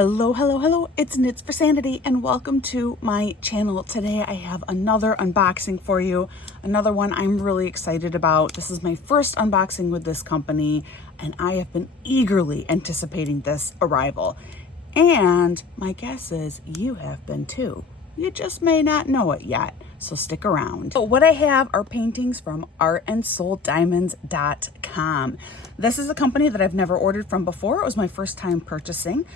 Hello, hello, hello, it's Knits for Sanity and welcome to my channel. Today I have another unboxing for you, another one I'm really excited about. This is my first unboxing with this company and I have been eagerly anticipating this arrival. And my guess is you have been too. You just may not know it yet, so stick around. So what I have are paintings from artandsouldiamonds.com. This is a company that I've never ordered from before. It was my first time purchasing.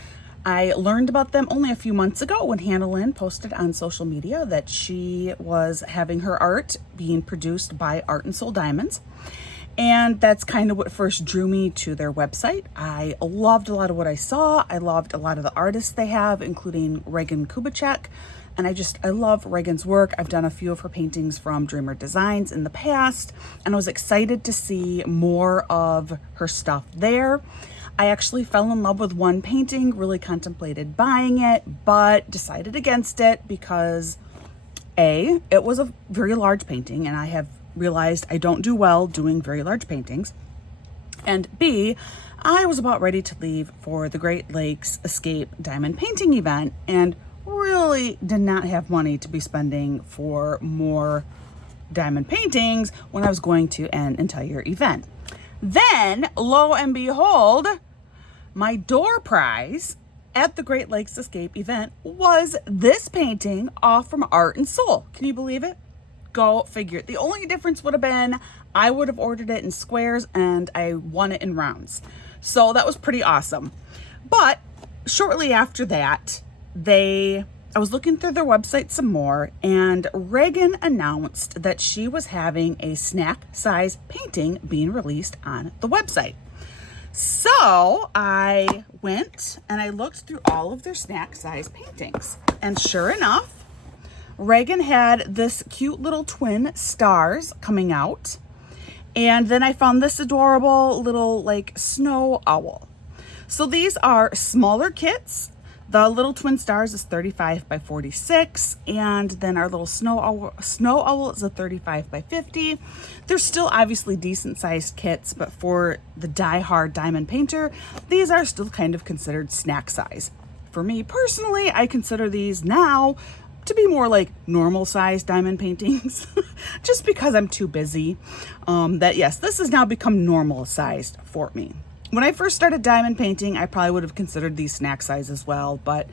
I learned about them only a few months ago when Hannah Lynn posted on social media that she was having her art being produced by Art and Soul Diamonds. And that's kind of what first drew me to their website. I loved a lot of what I saw. I loved a lot of the artists they have, including Regan Kubecek. And I love Regan's work. I've done a few of her paintings from Dreamer Designs in the past, and I was excited to see more of her stuff there. I actually fell in love with one painting, really contemplated buying it, but decided against it because A, it was a very large painting and I have realized I don't do well doing very large paintings. And B, I was about ready to leave for the Great Lakes Escape Diamond Painting event and really did not have money to be spending for more diamond paintings when I was going to an entire event. Then, lo and behold, my door prize at the Great Lakes Escape event was this painting off from Art and Soul. Can you believe it? Go figure. The only difference would have been I would have ordered it in squares and I won it in rounds. So that was pretty awesome. But shortly after that, I was looking through their website some more, and Regan announced that she was having a snack size painting being released on the website. So I went and I looked through all of their snack size paintings, and sure enough, Regan had this cute little twin stars coming out. And then I found this adorable little like snow owl. So these are smaller kits. The little twin stars is 35 by 46, and then our little snow owl is a 35 by 50. They're still obviously decent sized kits, but for the die-hard diamond painter, these are still kind of considered snack size. For me personally, I consider these now to be more like normal sized diamond paintings, just because I'm too busy. Yes, this has now become normal sized for me. When I first started diamond painting, I probably would have considered these snack size as well, but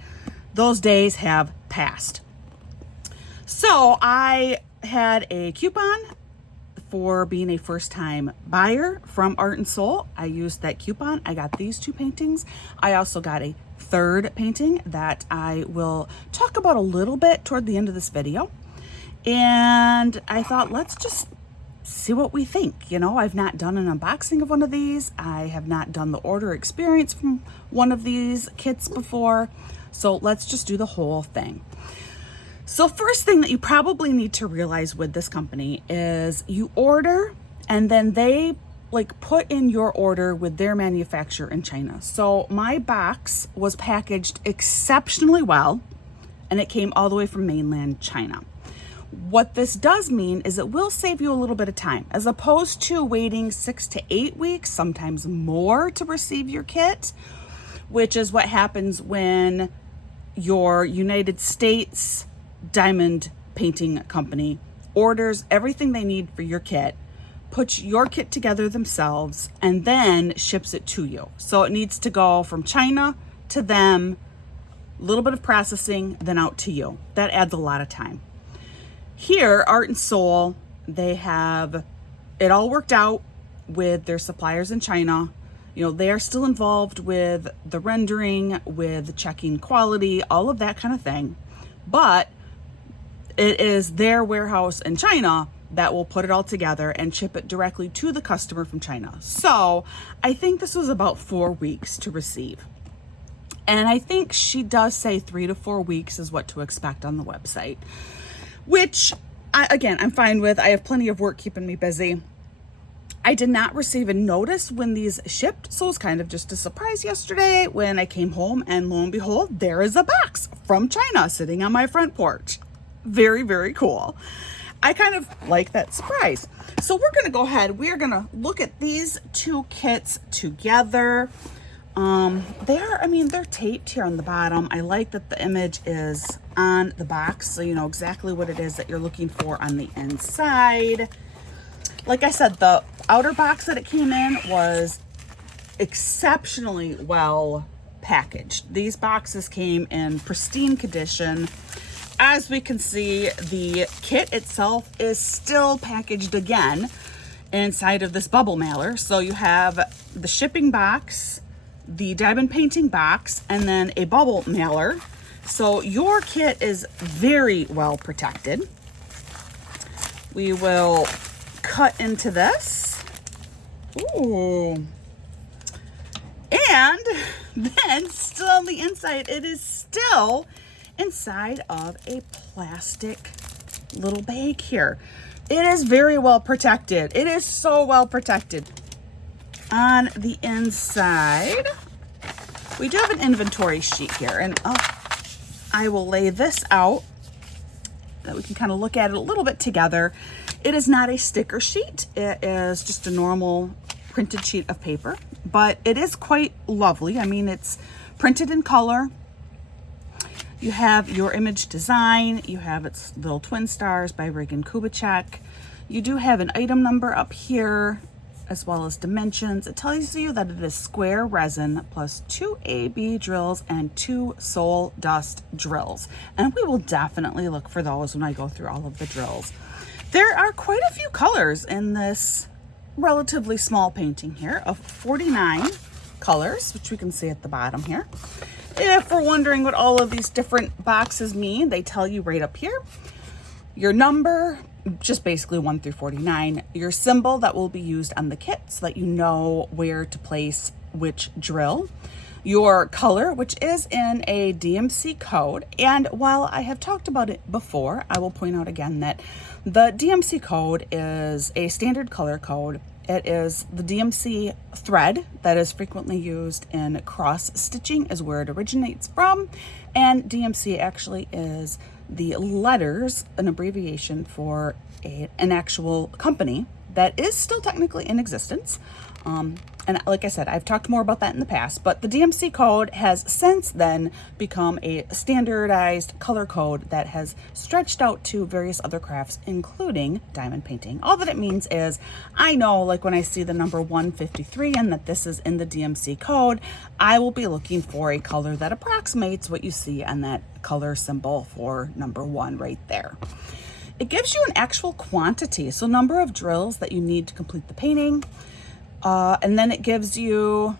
those days have passed. So I had a coupon for being a first-time buyer from Art and Soul. I used that coupon. I got these two paintings. I also got a third painting that I will talk about a little bit toward the end of this video. And I thought, let's just see what we think. You know, I've not done an unboxing of one of these. I have not done the order experience from one of these kits before. So let's just do the whole thing. So first thing that you probably need to realize with this company is you order and then they like put in your order with their manufacturer in China. So my box was packaged exceptionally well and it came all the way from mainland China. What this does mean is it will save you a little bit of time, as opposed to waiting 6 to 8 weeks, sometimes more, to receive your kit, which is what happens when your United States diamond painting company orders everything they need for your kit, puts your kit together themselves, and then ships it to you. So it needs to go from China to them, a little bit of processing, then out to you. That adds a lot of time. Here, Art and Soul, they have it all worked out with their suppliers in China. You know, they are still involved with the rendering, with checking quality, all of that kind of thing. But it is their warehouse in China that will put it all together and ship it directly to the customer from China. So I think this was about 4 weeks to receive. And I think she does say 3 to 4 weeks is what to expect on the website, which I'm fine with. I have plenty of work keeping me busy. I did not receive a notice when these shipped, so it was kind of just a surprise yesterday when I came home and lo and behold, there is a box from China sitting on my front porch. Very, very cool. I kind of like that surprise. So we're going to go ahead. We are going to look at these two kits together. I mean, they're taped here on the bottom. I like that the image is on the box, so you know exactly what it is that you're looking for on the inside. Like I said, the outer box that it came in was exceptionally well packaged. These boxes came in pristine condition. As we can see, the kit itself is still packaged again inside of this bubble mailer. So you have the shipping box, the diamond painting box, and then a bubble mailer. So your kit is very well protected. We will cut into this. Ooh. And then still on the inside, it is still inside of a plastic little bag here. It is very well protected. It is so well protected. On the inside, we do have an inventory sheet here, and I will lay this out that we can kind of look at it a little bit together. It is not a sticker sheet. It is just a normal printed sheet of paper, but it is quite lovely. I mean, it's printed in color. You have your image design. You have its little twin stars by Regan Kubecek. You do have an item number up here, as well as dimensions. It tells you that it is square resin plus 2 AB drills and 2 soul dust drills. And we will definitely look for those when I go through all of the drills. There are quite a few colors in this relatively small painting here of 49 colors, which we can see at the bottom here. If we're wondering what all of these different boxes mean, they tell you right up here. Your number, just basically 1 through 49. Your symbol that will be used on the kit so that you know where to place which drill. Your color, which is in a DMC code. And while I have talked about it before, I will point out again that the DMC code is a standard color code. It is the DMC thread that is frequently used in cross stitching is where it originates from. And DMC actually is the letters, an abbreviation for an actual company that is still technically in existence. And like I said, I've talked more about that in the past, but the DMC code has since then become a standardized color code that has stretched out to various other crafts, including diamond painting. All that it means is I know, like when I see the number 153 and that this is in the DMC code, I will be looking for a color that approximates what you see on that color symbol for number 1 right there. It gives you an actual quantity, so number of drills that you need to complete the painting. And then it gives you,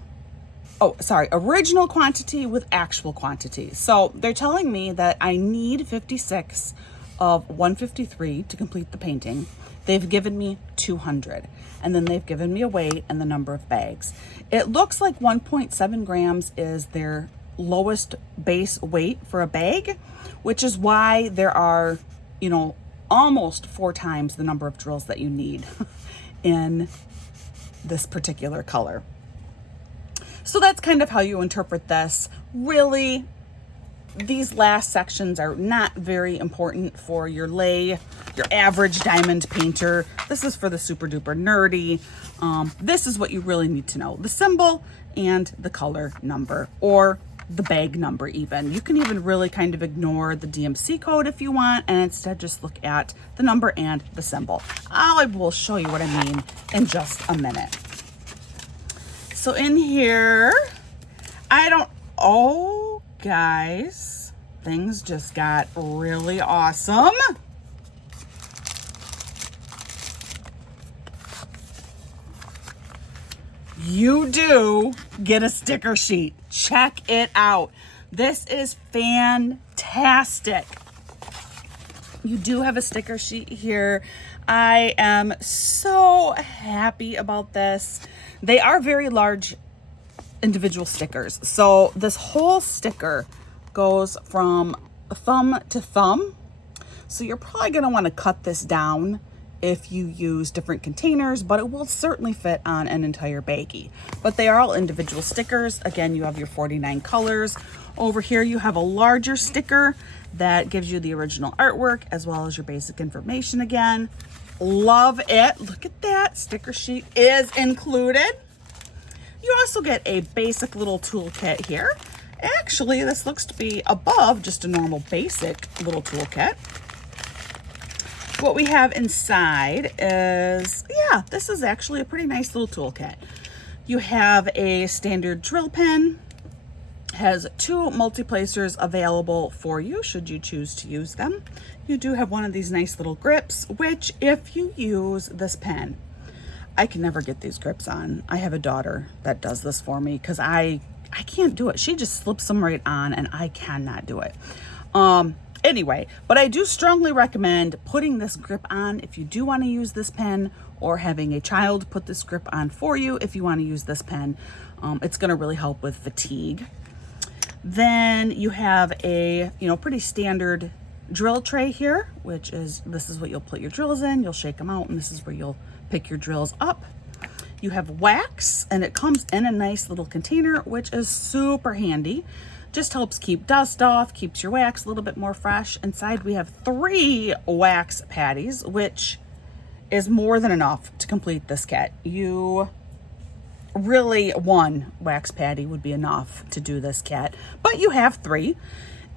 original quantity with actual quantity. So they're telling me that I need 56 of 153 to complete the painting. They've given me 200. And then they've given me a weight and the number of bags. It looks like 1.7 grams is their lowest base weight for a bag, which is why there are, almost 4 times the number of drills that you need in this particular color. So that's kind of how you interpret this. Really, these last sections are not very important for your average diamond painter. This is for the super duper nerdy. This is what you really need to know: the symbol and the color number, or the bag number even. You can even really kind of ignore the DMC code if you want, and instead just look at the number and the symbol. I will show you what I mean in just a minute. So in here, guys, things just got really awesome. You do get a sticker sheet. Check it out. This is fantastic. You do have a sticker sheet here. I am so happy about this. They are very large individual stickers. So this whole sticker goes from thumb to thumb. So you're probably going to want to cut this down if you use different containers, but it will certainly fit on an entire baggie. But they are all individual stickers. Again, you have your 49 colors. Over here, you have a larger sticker that gives you the original artwork as well as your basic information again. Love it. Look at that. Sticker sheet is included. You also get a basic little toolkit here. Actually, this looks to be above just a normal basic little toolkit. What we have inside is, yeah, this is actually a pretty nice little toolkit. You have a standard drill pen, has 2 multi-placers available for you should you choose to use them. You do have one of these nice little grips, which if you use this pen, I can never get these grips on. I have a daughter that does this for me because I can't do it. She just slips them right on and I cannot do it. Anyway, but I do strongly recommend putting this grip on if you do want to use this pen, or having a child put this grip on for you if you want to use this pen. It's going to really help with fatigue. Then you have a, pretty standard drill tray here, which is, this is what you'll put your drills in. You'll shake them out, and this is where you'll pick your drills up. You have wax, and it comes in a nice little container, which is super handy. Just helps keep dust off, keeps your wax a little bit more fresh. Inside we have 3 wax patties, which is more than enough to complete this kit. Really, 1 wax patty would be enough to do this kit, but you have 3.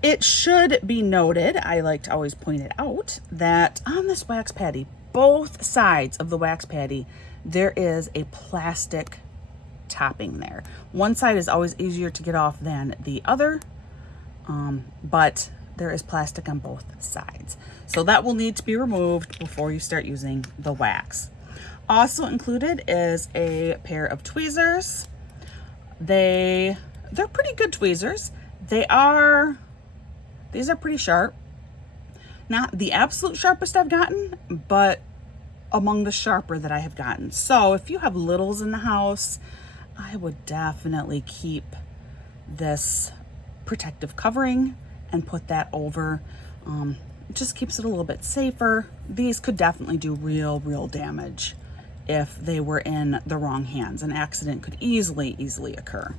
It should be noted, I like to always point it out, that on this wax patty, both sides of the wax patty, there is a plastic topping there. One side is always easier to get off than the other, but there is plastic on both sides. So that will need to be removed before you start using the wax. Also included is a pair of tweezers. They're pretty good tweezers. These are pretty sharp. Not the absolute sharpest I've gotten, but among the sharper that I have gotten. So if you have littles in the house, I would definitely keep this protective covering and put that over. It just keeps it a little bit safer. These could definitely do real damage if they were in the wrong hands. An accident could easily occur.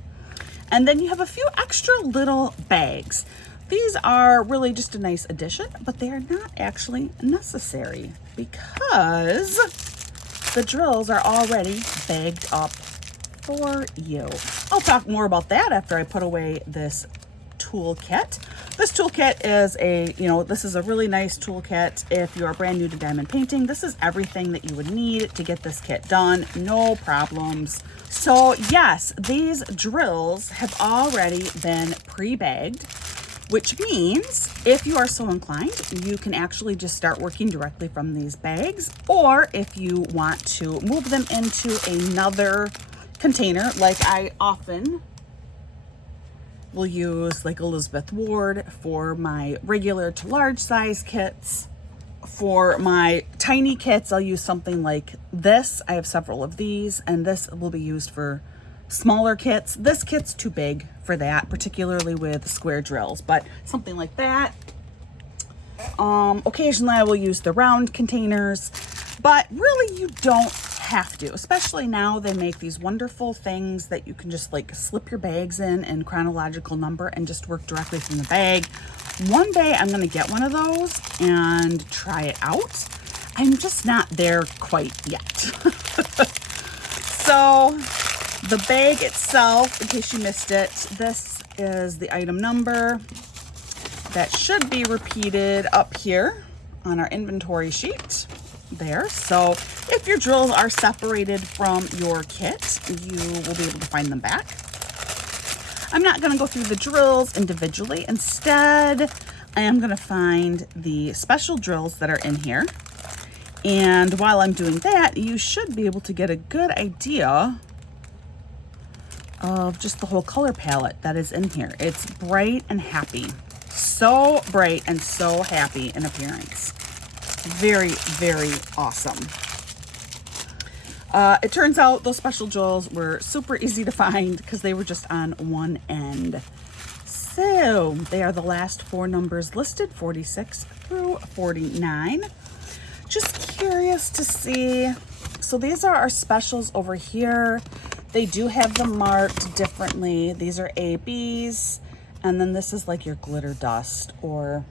And then you have a few extra little bags. These are really just a nice addition, but they are not actually necessary because the drills are already bagged up for you. I'll talk more about that after I put away this toolkit. This toolkit is this is a really nice toolkit if you're brand new to diamond painting. This is everything that you would need to get this kit done, no problems. So yes, these drills have already been pre-bagged, which means if you are so inclined, you can actually just start working directly from these bags, or if you want to move them into another container, like I often will use, like Elizabeth Ward, for my regular to large size kits. For my tiny kits, I'll use something like this. I have several of these, and this will be used for smaller kits. This kit's too big for that, particularly with square drills, but something like that. Occasionally I will use the round containers, but really you don't have to, especially now they make these wonderful things that you can just like slip your bags in chronological number and just work directly from the bag. One day I'm going to get one of those and try it out. I'm just not there quite yet. So the bag itself, in case you missed it, this is the item number that should be repeated up here on our inventory sheet there. So if your drills are separated from your kit, you will be able to find them back. I'm not going to go through the drills individually. Instead, I am going to find the special drills that are in here. And while I'm doing that, you should be able to get a good idea of just the whole color palette that is in here. It's bright and happy. So bright and so happy in appearance. Very awesome. It turns out those special drills were super easy to find because they were just on one end. So they are the last 4 numbers listed, 46 through 49. Just curious to see. So these are our specials over here. They do have them marked differently. These are ABs, and then this is like your glitter dust, or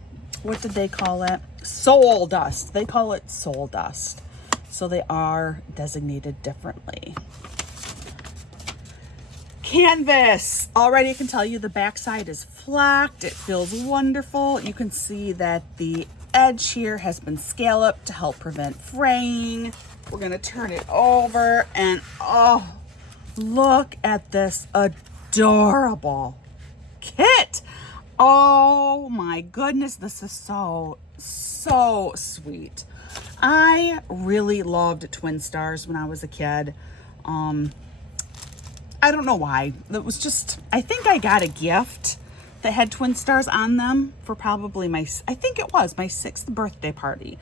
what did they call it? Soul dust. They call it soul dust. So they are designated differently. Canvas. Already I can tell you the backside is flocked. It feels wonderful. You can see that the edge here has been scalloped to help prevent fraying. We're gonna turn it over and oh, look at this adorable kit. Oh my goodness, this is so sweet. I really loved Twin Stars when I was a kid. I don't know why. It was just, I think I got a gift that had Twin Stars on them for probably I think it was my 6th birthday party,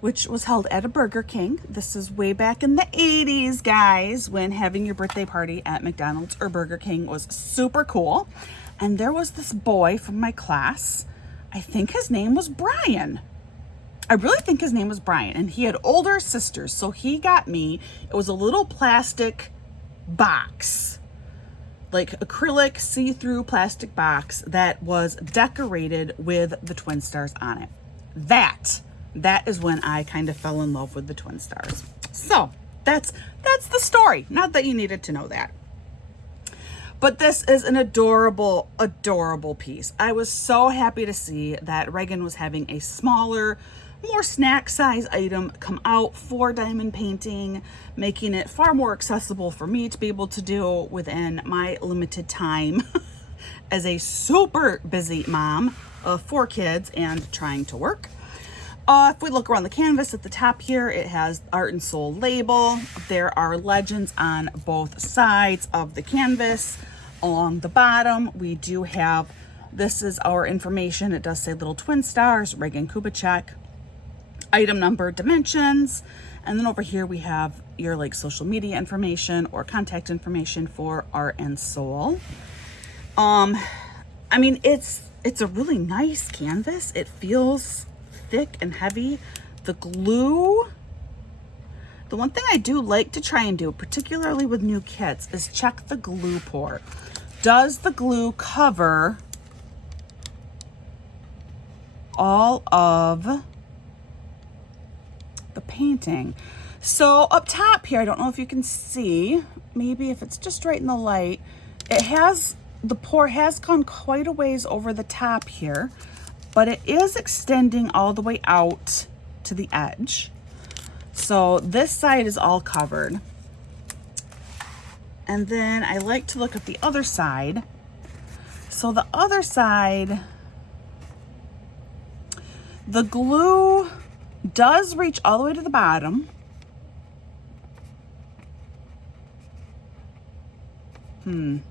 which was held at a Burger King. This is way back in the 80s, guys, when having your birthday party at McDonald's or Burger King was super cool. And there was this boy from my class. I think his name was Brian. I really think his name was Brian, and he had older sisters. So he got me, it was a little plastic box, like acrylic see-through plastic box that was decorated with the Twin Stars on it. That is when I kind of fell in love with the Twin Stars. So that's the story. Not that you needed to know that. But this is an adorable, adorable piece. I was so happy to see that Regan was having a smaller, more snack size item come out for diamond painting, making it far more accessible for me to be able to do within my limited time as a super busy mom of 4 kids and trying to work. If we look around the canvas at the top here, it has Art and Soul label. There are legends on both sides of the canvas. Along the bottom, we do have, this is our information. It does say little Twin Stars, Regan Kubecek, item number, dimensions, and then over here we have your like social media information or contact information for Art and Soul. I mean, it's a really nice canvas. It feels thick and heavy. The glue, the one thing I do like to try and do, particularly with new kits, is check the glue pour. Does the glue cover all of the painting? So up top here, I don't know if you can see, maybe if it's just right in the light, it has, the pour has gone quite a ways over the top here, but it is extending all the way out to the edge. So this side is all covered. And then I like to look at the other side. So the other side, the glue does reach all the way to the bottom. The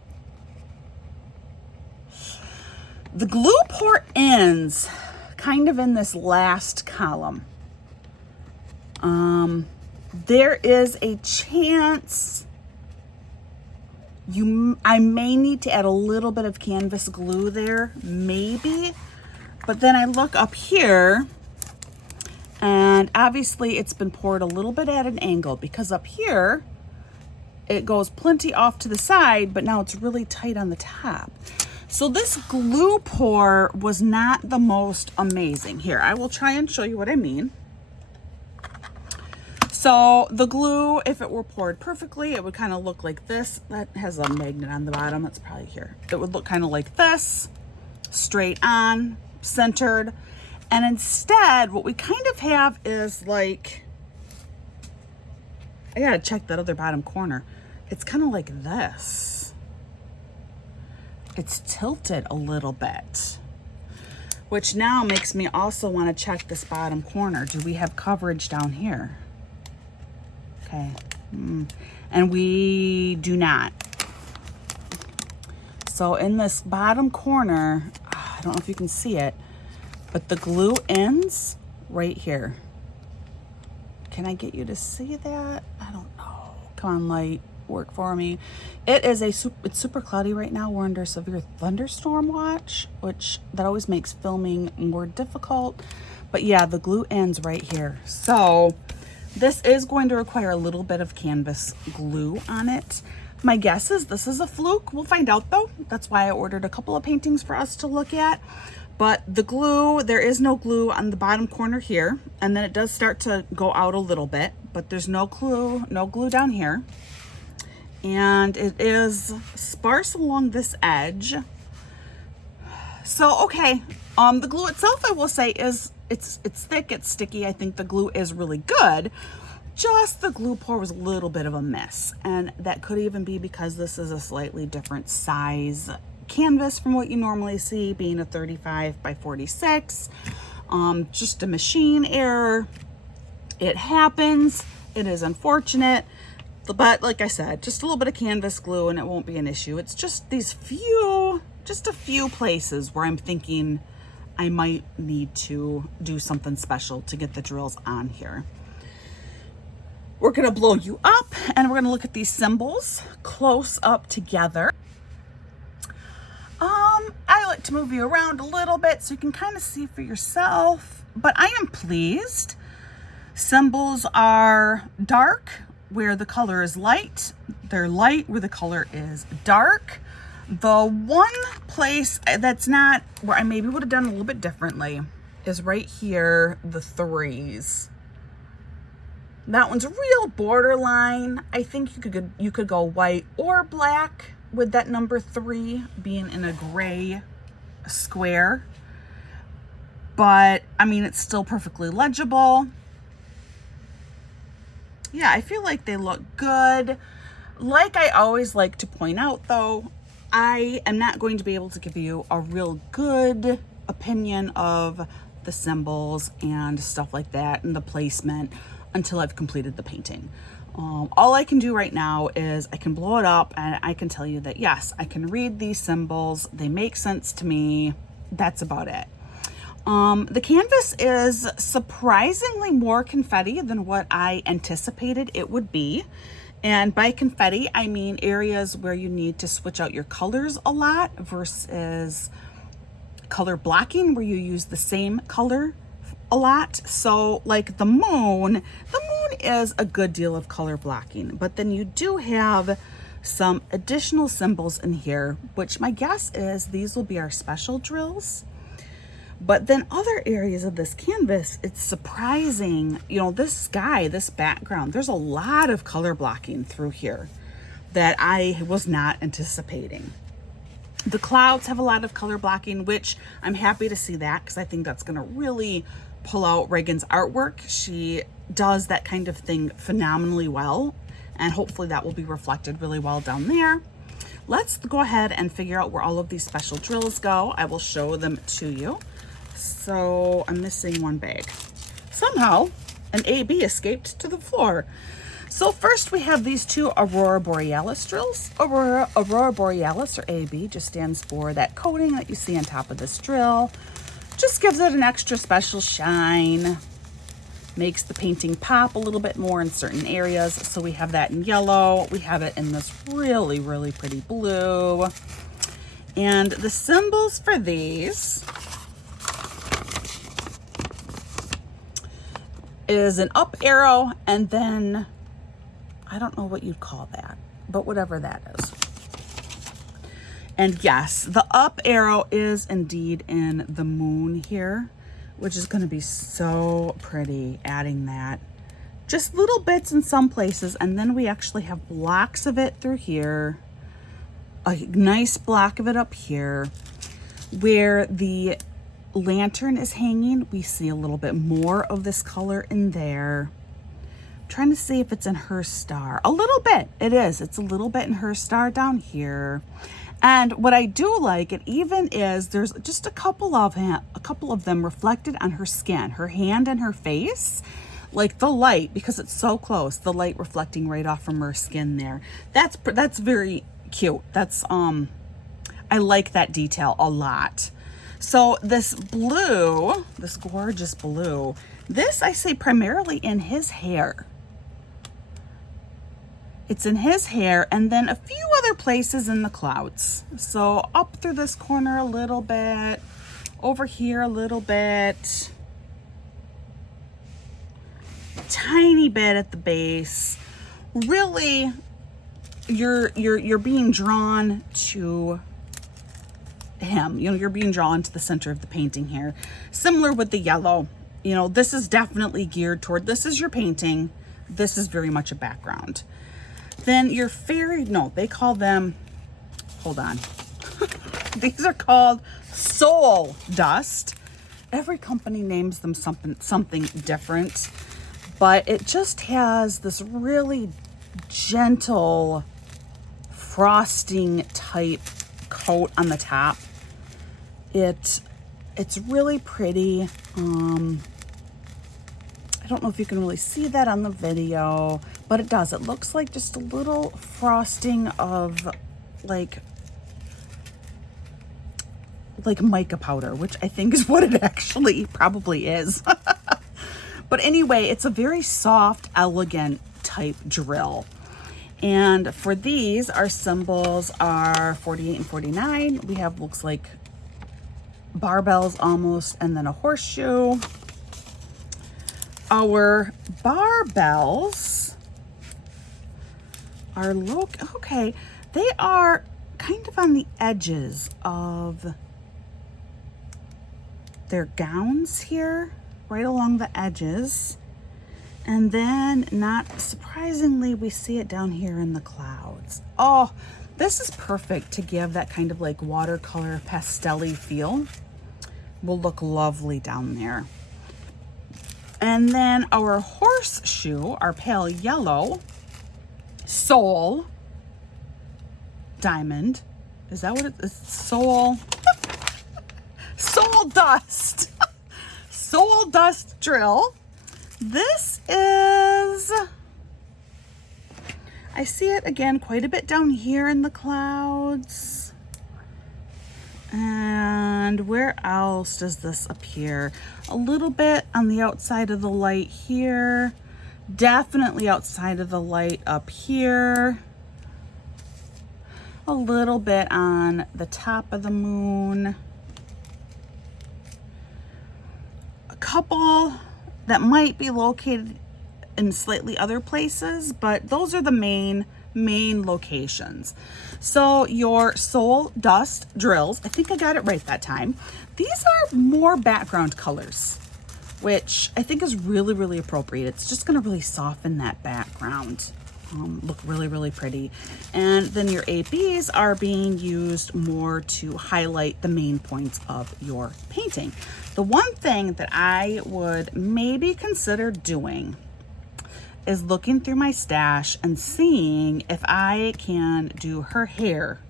glue pour ends kind of in this last column. There is a chance I may need to add a little bit of canvas glue there, maybe. But then I look up here, and obviously it's been poured a little bit at an angle, because up here it goes plenty off to the side, but now it's really tight on the top. So this glue pour was not the most amazing. Here, I will try and show you what I mean. So the glue, if it were poured perfectly, it would kind of look like this. That has a magnet on the bottom. It's probably here. It would look kind of like this, straight on, centered. And instead, what we kind of have is like, I gotta check that other bottom corner. It's kind of like this. It's tilted a little bit, which now makes me also want to check this bottom corner. Do we have coverage down here? Okay, and we do not. So in this bottom corner, I don't know if you can see it, but the glue ends right here. Can I get you to see that? I don't know. Come on, light, work for me. It is it's super cloudy right now. We're under severe thunderstorm watch, which that always makes filming more difficult. But yeah, the glue ends right here. So this is going to require a little bit of canvas glue on it. My guess is this is a fluke. We'll find out though. That's why I ordered a couple of paintings for us to look at. But the glue, there is no glue on the bottom corner here. And then it does start to go out a little bit, but there's no glue down here. and it is sparse along this edge. So, okay, the glue itself, I will say, is it's thick, it's sticky. I think the glue is really good. Just the glue pour was a little bit of a miss, and that could even be because this is a slightly different size canvas from what you normally see, being a 35 by 46. Just a machine error. It happens. It is unfortunate, but like I said, just a little bit of canvas glue and it won't be an issue. It's just just a few places where I'm thinking I might need to do something special to get the drills on here. We're gonna blow you up and we're gonna look at these symbols close up together. I like to move you around a little bit so you can kind of see for yourself, but I am pleased. Symbols are dark where the color is light. They're light where the color is dark. The one place that's not, where I maybe would have done a little bit differently, is right here, the 3s. That one's real borderline. I think you could go white or black with that number 3 being in a gray square. But I mean, it's still perfectly legible. Yeah, I feel like they look good. Like I always like to point out though, I am not going to be able to give you a real good opinion of the symbols and stuff like that and the placement until I've completed the painting. All I can do right now is I can blow it up and I can tell you that yes, I can read these symbols. They make sense to me. That's about it. The canvas is surprisingly more confetti than what I anticipated it would be. And by confetti, I mean areas where you need to switch out your colors a lot versus color blocking where you use the same color a lot. So like the moon is a good deal of color blocking, but then you do have some additional symbols in here, which my guess is these will be our special drills. But then other areas of this canvas, it's surprising, you know, this sky, this background, there's a lot of color blocking through here that I was not anticipating. The clouds have a lot of color blocking, which I'm happy to see that because I think that's going to really pull out Regan's artwork. She does that kind of thing phenomenally well, and hopefully that will be reflected really well down there. Let's go ahead and figure out where all of these special drills go. I will show them to you. So I'm missing one bag. Somehow an AB escaped to the floor. So first we have these 2 Aurora Borealis drills. Aurora Borealis, or AB, just stands for that coating that you see on top of this drill. Just gives it an extra special shine. Makes the painting pop a little bit more in certain areas. So we have that in yellow. We have it in this really, really pretty blue. And the symbols for these is an up arrow, and then I don't know what you'd call that, but whatever that is. And yes, the up arrow is indeed in the moon here, which is going to be so pretty, adding that. Just little bits in some places, and then we actually have blocks of it through here. A nice block of it up here. Where the lantern is hanging, we see a little bit more of this color in there. I'm trying to see if it's in her star. A little bit. It is. It's a little bit in her star down here. And what I do like, it even is, there's just a couple of them reflected on her skin, her hand and her face. Like the light, because it's so close, the light reflecting right off from her skin there. That's very cute. That's I like that detail a lot. So this blue, this gorgeous blue, this I say primarily in his hair. It's in his hair, and then a few other places in the clouds. So up through this corner a little bit, over here a little bit, tiny bit at the base. Really, you're being drawn to him. You know, you're being drawn to the center of the painting here. Similar with the yellow. You know, this is definitely geared toward, this is your painting. This is very much a background. Then your fairy, no, they call them, hold on. These are called soul dust. Every company names them something different, but it just has this really gentle frosting type coat on the top. It's really pretty. I don't know if you can really see that on the video, but it does. It looks like just a little frosting of like mica powder, which I think is what it actually probably is. But anyway, it's a very soft, elegant type drill. And for these, our symbols are 48 and 49. We have, looks like barbells almost, and then a horseshoe. Our barbells are, okay, they are kind of on the edges of their gowns here, right along the edges. And then, not surprisingly, we see it down here in the clouds. Oh, this is perfect to give that kind of like watercolor pastel-y feel. Will look lovely down there. And then our horseshoe, our pale yellow soul diamond. Is that what it is? Soul. Soul dust. Soul dust drill. This is, I see it again quite a bit down here in the clouds. And where else does this appear? A little bit on the outside of the light here. Definitely outside of the light up here. A little bit on the top of the moon. A couple that might be located in slightly other places, but those are the main locations. So your soul dust drills, I think I got it right that time. These are more background colors, which I think is really, really appropriate. It's just gonna really soften that background. Look really, really pretty. And then your ABs are being used more to highlight the main points of your painting. The one thing that I would maybe consider doing is looking through my stash and seeing if I can do her hair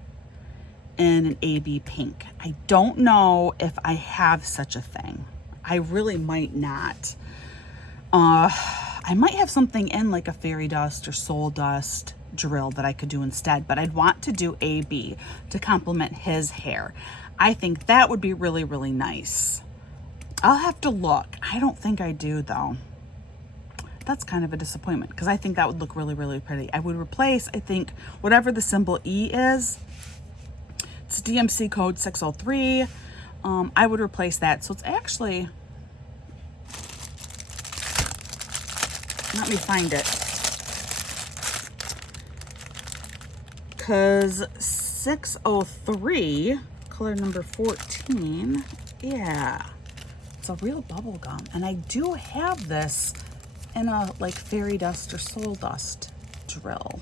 in an AB pink. I don't know if I have such a thing. I really might not. I might have something in like a fairy dust or soul dust drill that I could do instead, but I'd want to do AB to complement his hair. I think that would be really, really nice. I'll have to look. I don't think I do though. That's kind of a disappointment because I think that would look really, really pretty. I would replace, I think, whatever the symbol E is. It's DMC code 603. I would replace that. So it's actually, let me find it. Because 603, color number 14, yeah, it's a real bubble gum. And I do have this in a like fairy dust or soul dust drill.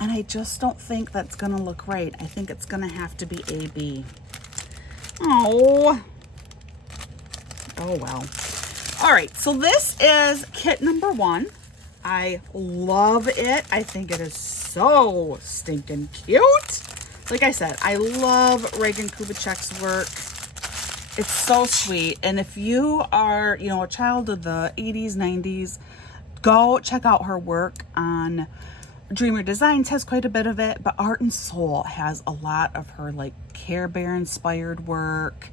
And I just don't think that's gonna look right. I think it's gonna have to be AB. Oh well. All right, so this is kit number 1. I love it. I think it is so stinking cute. Like I said, I love Regan Kubecek's work. It's so sweet. And if you are, you know, a child of the 80s, 90s, go check out her work on Dreamer Designs has quite a bit of it, but Art and Soul has a lot of her like Care Bear inspired work.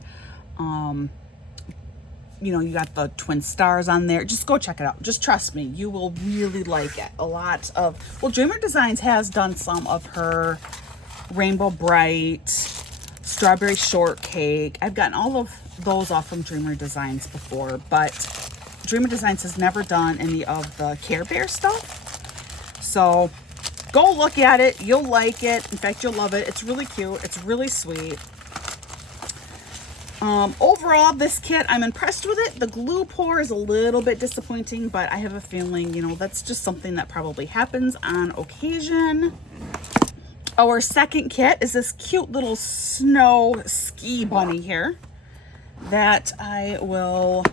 You know, you got the twin stars on there. Just go check it out. Just trust me, you will really like it. A lot of, well, Dreamer Designs has done some of her Rainbow Bright, Strawberry Shortcake. I've gotten all of those off from Dreamer Designs before, but Dreamer Designs has never done any of the Care Bear stuff. So go look at it. You'll like it. In fact, you'll love it. It's really cute. It's really sweet. Overall, this kit, I'm impressed with it. The glue pour is a little bit disappointing, but I have a feeling, you know, that's just something that probably happens on occasion. Our second kit is this cute little snow ski bunny here that I will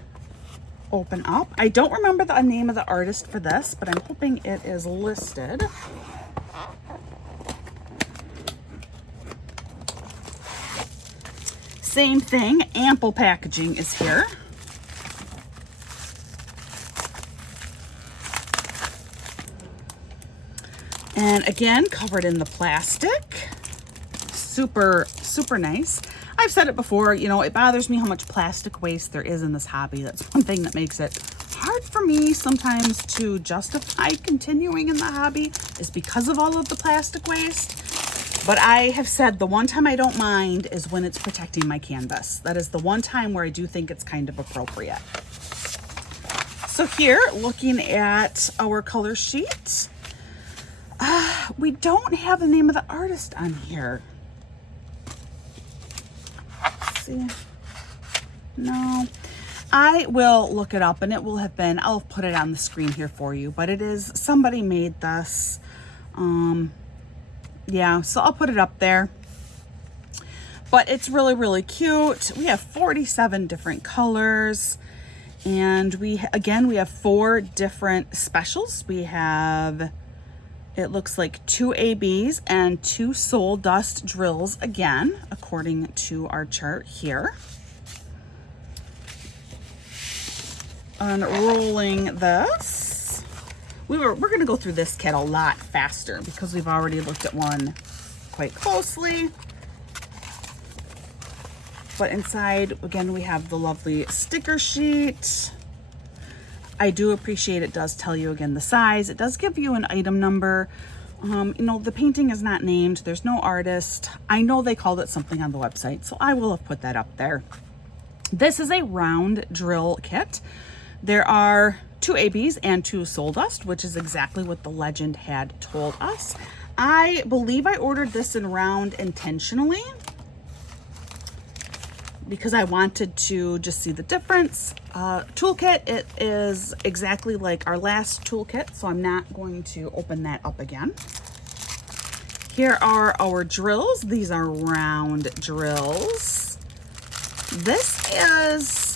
open up. I don't remember the name of the artist for this, but I'm hoping it is listed. Same thing, ample packaging is here. And again, covered in the plastic. Super, super nice. I've said it before, you know, it bothers me how much plastic waste there is in this hobby. That's one thing that makes it hard for me sometimes to justify continuing in the hobby, is because of all of the plastic waste. But I have said the one time I don't mind is when it's protecting my canvas. That is the one time where I do think it's kind of appropriate. So here, looking at our color sheet, we don't have the name of the artist on here. Let's see. No. I will look it up, and it will have been, I'll put it on the screen here for you, but it is, somebody made this. Yeah, so I'll put it up there. But it's really, really cute. We have 47 different colors. And we have 4 different specials. We have, it looks like 2 ABs and 2 soul dust drills, again, according to our chart here. Unrolling this. We're going to go through this kit a lot faster because we've already looked at one quite closely. But inside, again, we have the lovely sticker sheet. I do appreciate it does tell you, again, the size. It does give you an item number. You know, the painting is not named. There's no artist. I know they called it something on the website, so I will have put that up there. This is a round drill kit. There are 2 ABs and 2 soul dust, which is exactly what the legend had told us. I believe I ordered this in round intentionally because I wanted to just see the difference. Toolkit, it is exactly like our last toolkit, so I'm not going to open that up again. Here are our drills. These are round drills. This is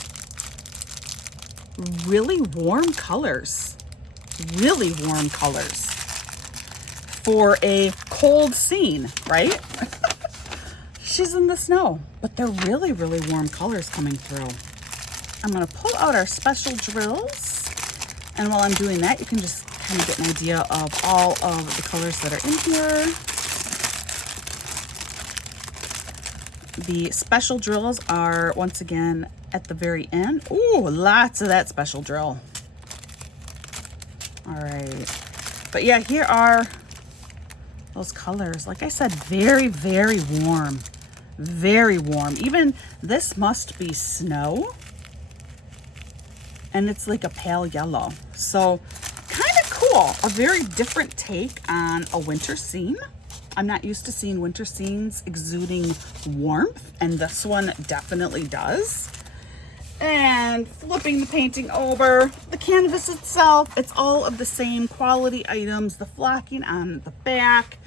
really warm colors, really warm colors for a cold scene, right? She's in the snow, but they're really, really warm colors coming through. I'm going to pull out our special drills, and while I'm doing that, you can just kind of get an idea of all of the colors that are in here. The special drills are, once again, at the very end. Ooh, lots of that special drill. All right. But yeah, here are those colors. Like I said, very, very warm. Very warm. Even this must be snow. And it's like a pale yellow. So kind of cool. A very different take on a winter scene. I'm not used to seeing winter scenes exuding warmth, and this one definitely does. And flipping the painting over, the canvas itself, it's all of the same quality items. The flocking on the back,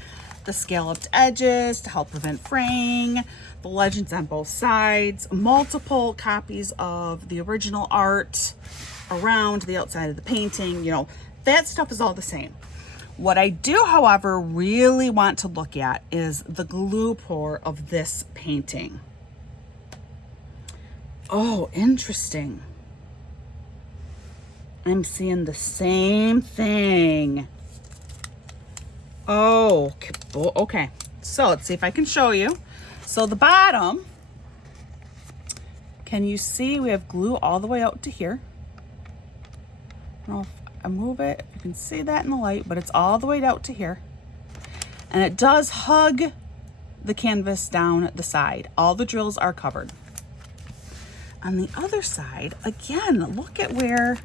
the scalloped edges to help prevent fraying, the legends on both sides, multiple copies of the original art around the outside of the painting. You know, that stuff is all the same. What I do, however, really want to look at is the glue pour of this painting. Oh, interesting. I'm seeing the same thing. Oh, okay. So let's see if I can show you. So the bottom, can you see we have glue all the way out to here? I don't know if I move it, if you can see that in the light, but it's all the way out to here. And it does hug the canvas down the side. All the drills are covered. On the other side, again, look at where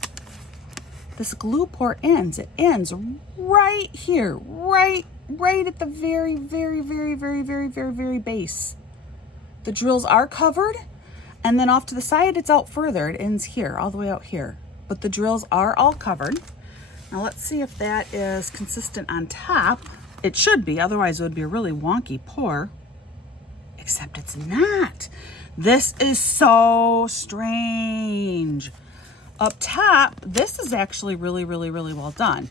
this glue pour ends. It ends right here, right at the very base. The drills are covered. And then off to the side, it's out further. It ends here, all the way out here. But the drills are all covered. Now let's see if that is consistent on top. It should be, otherwise it would be a really wonky pour. Except it's not. This is so strange. Up top, this is actually really, really, really well done.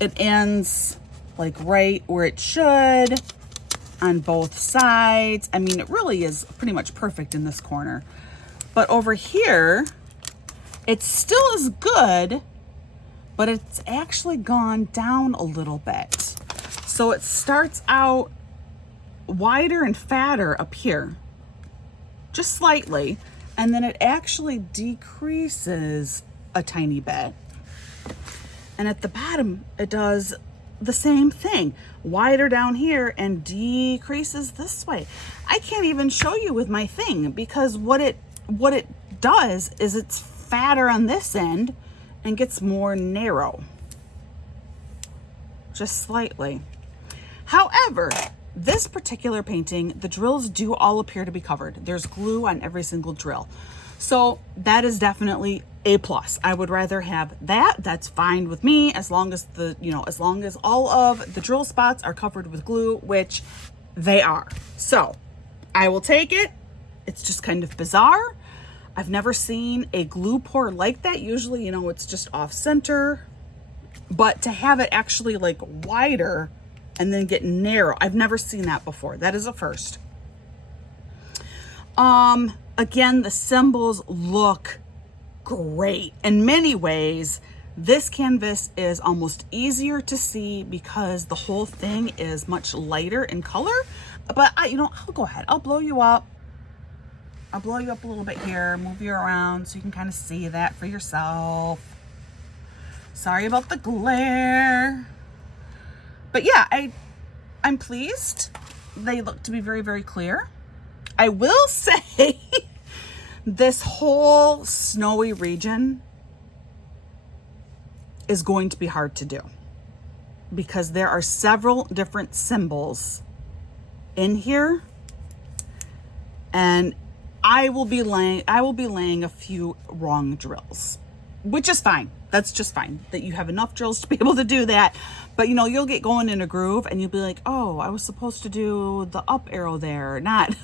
It ends like right where it should on both sides. I mean, it really is pretty much perfect in this corner. But over here, it still is good, but it's actually gone down a little bit. So it starts out wider and fatter up here, just slightly, and then it actually decreases a tiny bit. And at the bottom, it does the same thing, wider down here and decreases this way. I can't even show you with my thing, because what it does is it's fatter on this end and gets more narrow, just slightly. However, this particular painting, the drills do all appear to be covered. There's glue on every single drill. So that is definitely a plus. I would rather have that. That's fine with me, as long as as long as all of the drill spots are covered with glue, which they are. So I will take it. It's just kind of bizarre. I've never seen a glue pour like that. Usually, it's just off center, but to have it actually like wider and then get narrow, I've never seen that before. That is a first. Again, the symbols look great. In many ways, this canvas is almost easier to see because the whole thing is much lighter in color. But I'll go ahead. I'll blow you up. I'll blow you up a little bit here, move you around so you can kind of see that for yourself. Sorry about the glare. But yeah, I'm pleased. They look to be very, very clear. I will say this whole snowy region is going to be hard to do because there are several different symbols in here, and I will be laying a few wrong drills, which is fine. That's just fine that you have enough drills to be able to do that. But you'll get going in a groove and you'll be like, oh, I was supposed to do the up arrow there, not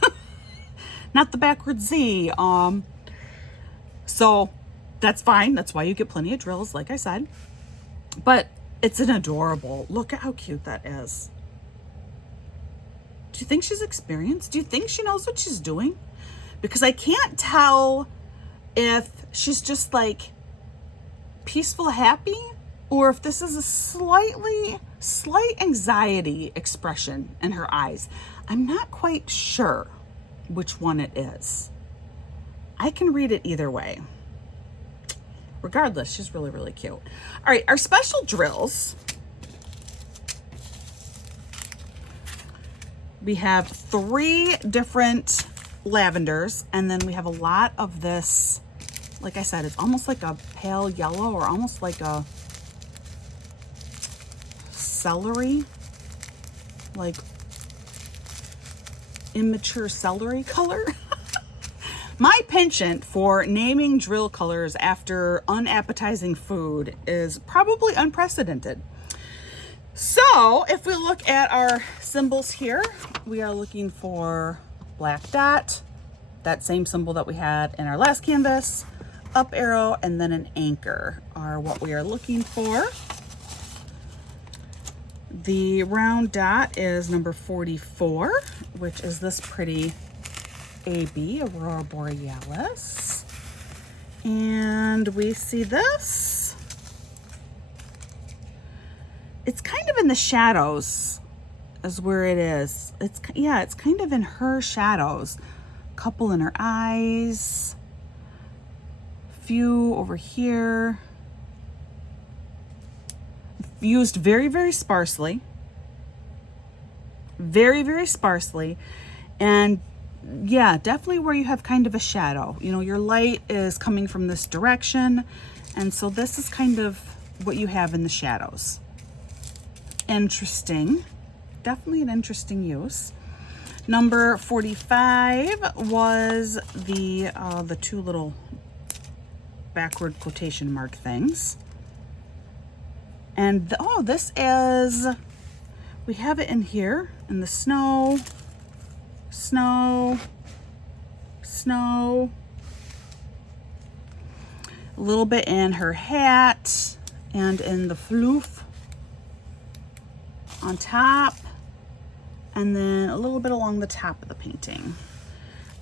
not the backward Z. So that's fine. That's why you get plenty of drills, like I said. But it's an adorable, look at how cute that is. Do you think she's experienced? Do you think she knows what she's doing? Because I can't tell if she's just like peaceful, happy, or if this is a slight anxiety expression in her eyes. I'm not quite sure which one it is. I can read it either way. Regardless, she's really, really cute. All right, our special drills. We have 3 different lavenders, and then we have a lot of this, like I said, it's almost like a pale yellow or almost like a celery, like immature celery color. My penchant for naming drill colors after unappetizing food is probably unprecedented. So if we look at our symbols here, we are looking for black dot, that same symbol that we had in our last canvas, up arrow, and then an anchor are what we are looking for. The round dot is number 44, which is this pretty AB, Aurora Borealis. And we see this. It's kind of in the shadows is where it is. It's kind of in her shadows. Couple in her eyes. Few over here. Used very, very sparsely. Very, very sparsely. And yeah, definitely where you have kind of a shadow. Your light is coming from this direction. And so this is kind of what you have in the shadows. Interesting. Definitely an interesting use. Number 45 was the two little backward quotation mark things. And oh, this is, we have it in here in the snow, snow, snow, a little bit in her hat and in the floof on top, and then a little bit along the top of the painting.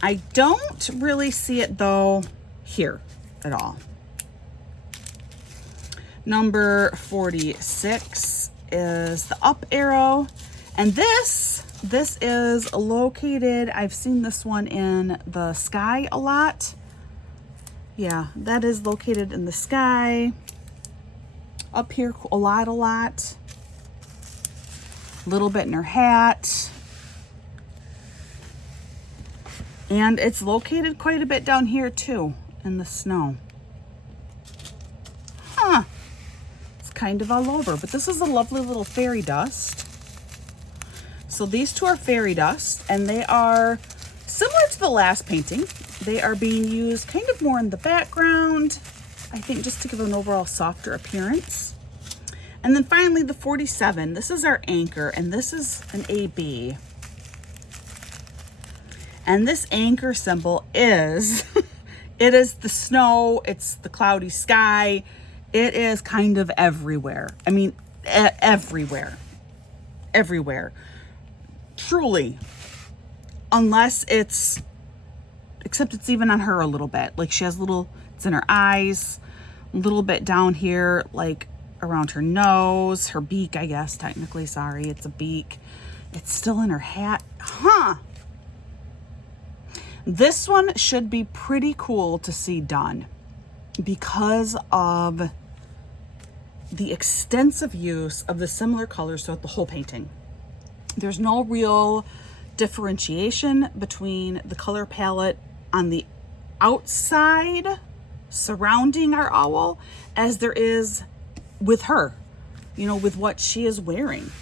I don't really see it though here at all. Number 46 is the up arrow, and this is located, I've seen this one in the sky a lot. Yeah, that is located in the sky. Up here a lot. A little bit in her hat. And it's located quite a bit down here too, in the snow. Huh. It's kind of all over, but this is a lovely little fairy dust. So these two are fairy dust, and they are similar to the last painting. They are being used kind of more in the background, I think, just to give an overall softer appearance. And then finally the 47, this is our anchor, and this is an AB. And this anchor symbol is, it is the snow, it's the cloudy sky, it is kind of everywhere. I mean, everywhere. Truly. Unless it's, except it's even on her a little bit. Like she has little, it's in her eyes, a little bit down here, like around her nose, her beak, I guess, technically, sorry, it's a beak. It's still in her hat. Huh. This one should be pretty cool to see done because of the extensive use of the similar colors throughout the whole painting. There's no real differentiation between the color palette on the outside surrounding our owl as there is with her, you know, with what she is wearing.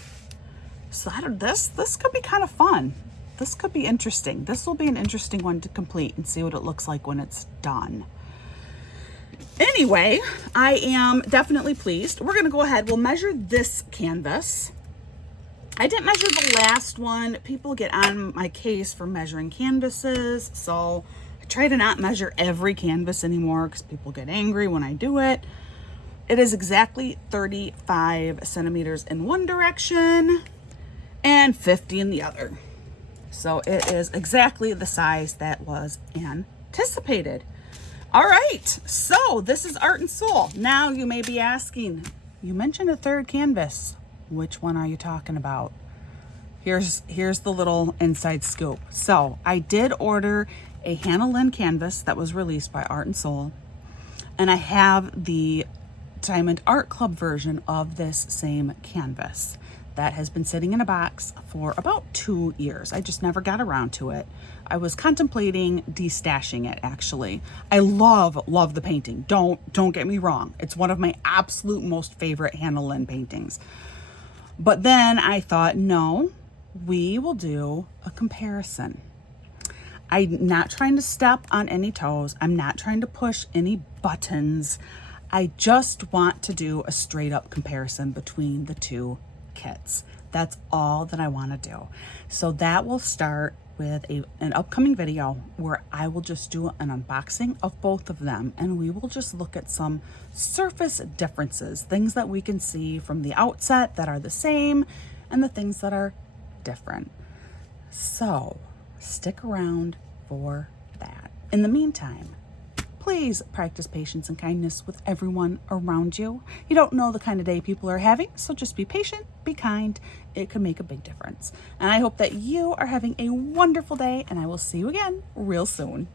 So this could be kind of fun. This could be interesting. This will be an interesting one to complete and see what it looks like when it's done. Anyway, I am definitely pleased. We're gonna go ahead, we'll measure this canvas. I didn't measure the last one. People get on my case for measuring canvases, so I try to not measure every canvas anymore because people get angry when I do it. It is exactly 35 centimeters in one direction and 50 in the other. So it is exactly the size that was anticipated. All right, so this is Art and Soul. Now you may be asking, you mentioned a third canvas. Which one are you talking about? Here's the little inside scoop. So I did order a Hannah Lynn canvas that was released by Art and Soul, and I have the Diamond Art Club version of this same canvas that has been sitting in a box for about 2 years. I just never got around to it. I was contemplating destashing it, actually. I love the painting. Don't get me wrong. It's one of my absolute most favorite Hannah Lynn paintings. But then I thought, no, we will do a comparison. I'm not trying to step on any toes. I'm not trying to push any buttons. I just want to do a straight up comparison between the two kits. That's all that I want to do. So that will start with an upcoming video where I will just do an unboxing of both of them, and we will just look at some surface differences, things that we can see from the outset that are the same and the things that are different. So stick around for that. In the meantime, please practice patience and kindness with everyone around you. You don't know the kind of day people are having, so just be patient, be kind. It could make a big difference. And I hope that you are having a wonderful day, and I will see you again real soon.